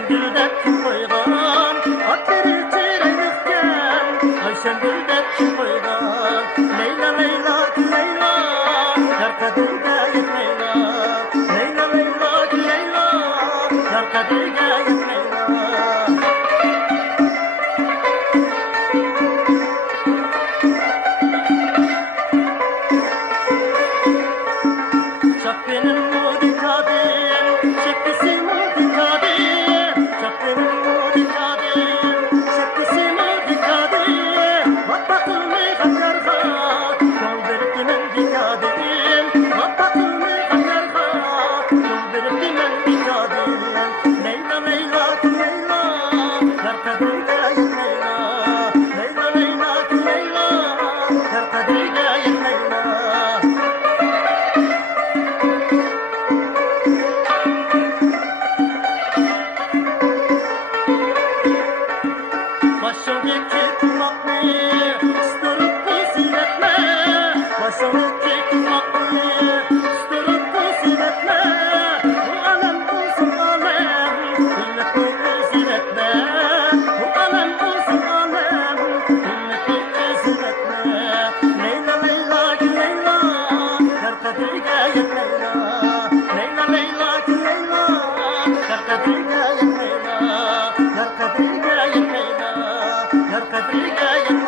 Ayşengül'de kim koygan, at beri çirelikken. Ayşengül'de kim koygan, Leyla Leyla Leyla, yar kadirge yet Leyla. Leyla Leyla Leyla, yar kadirge yet Leyla. Şapkinin mudi kadin, şapkisi mudi kadin. Şapkinin mudi kadin, şapkisi mudi kadin. Bak bakılmı kaçarga, yol verip dimen bir kadin. Bak bakılmı kaçarga, yol verip dimen bir kadin. Leyla Leyla Leyla, yar kadirge yet Leyla. Leyla Leyla Leyla, yar kadirge yet Leyla. Başındaki kulaklı ıstırıp kızıl etme. Başındaki kulaklı ıstırıp kızıl etme. Bu alem olsun alem, ümmetli kızıl etme. Bu alem olsun alem, ümmetli kızıl etme. Leyla Leyla Leyla, yar kadirge yet Leyla. Leyla Leyla Leyla, yar kadirge yet Leyla. Yar kadirge yet Leyla. Yar kadirge yet